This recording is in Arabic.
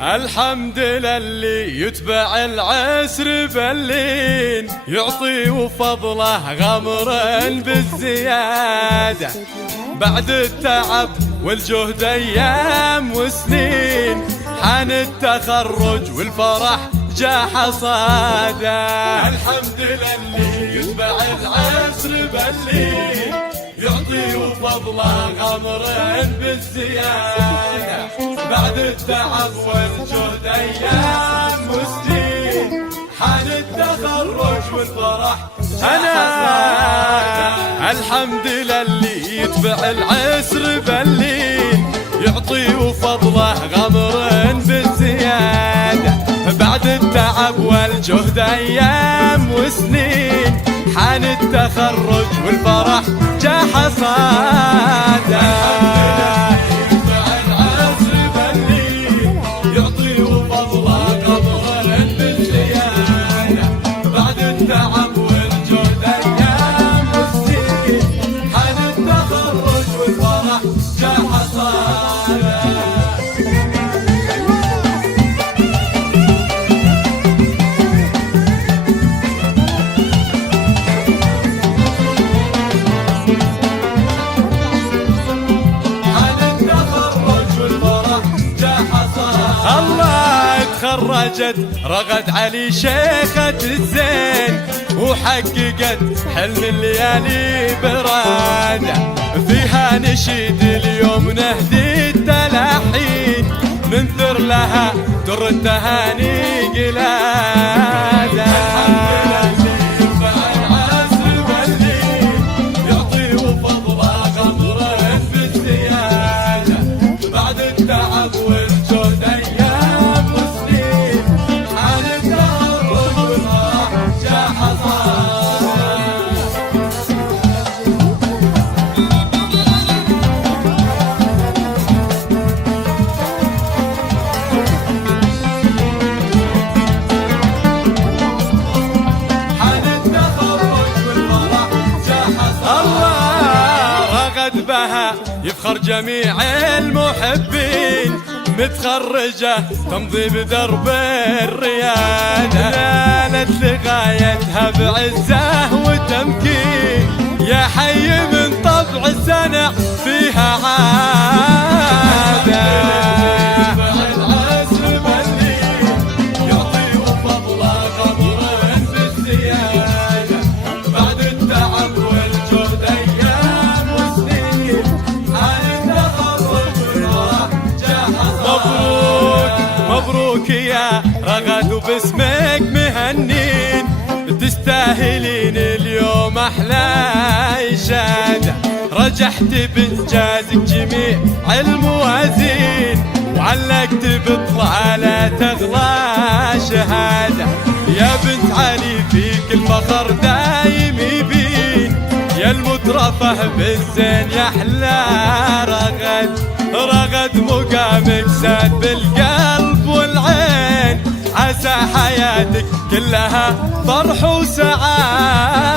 الحمد للي يتبع العسر باللين، يعطي وفضله غمر بالزيادة. بعد التعب والجهد ايام وسنين، حان التخرج والفرح جا حصاده. الحمد للي يتبع العسر باللين، يعطي وفضله غمر بالزيادة. بعد التعب والجهد ايام وسنين، حان التخرج والفرح انا. الحمد للي يتبع العسر باللين، يعطي وفضله غمر بالزيادة. بعد التعب والجهد ايام وسنين، حان التخرج والفرح جا حصاده. تخرجت رغد علي شيخة الزين، وحققت حلم الليالي برادة. فيها نشيد اليوم نهدي التلاحين، ننثر لها در التهاني قلادة. بها يفخر جميع المحبين، متخرجة تمضي بدرب الريادة. نالت لغايتها بعزة وتمكين، يا حي من طبع السنع فيها عادة. مبروك يا رغد وباسمك مهنين، تستاهلين اليوم احلى إشادة. رجحت بإنجازك جميع الموازين، وعلقت بطلالة تغلى شهادة. يا بنت علي فيك الفخر دايم يبين، يا المترفه بالزين يا احلى رغد. رغد مقامك زاد بالقلب والعين، عسى حياتك كلها فرح وسعادة.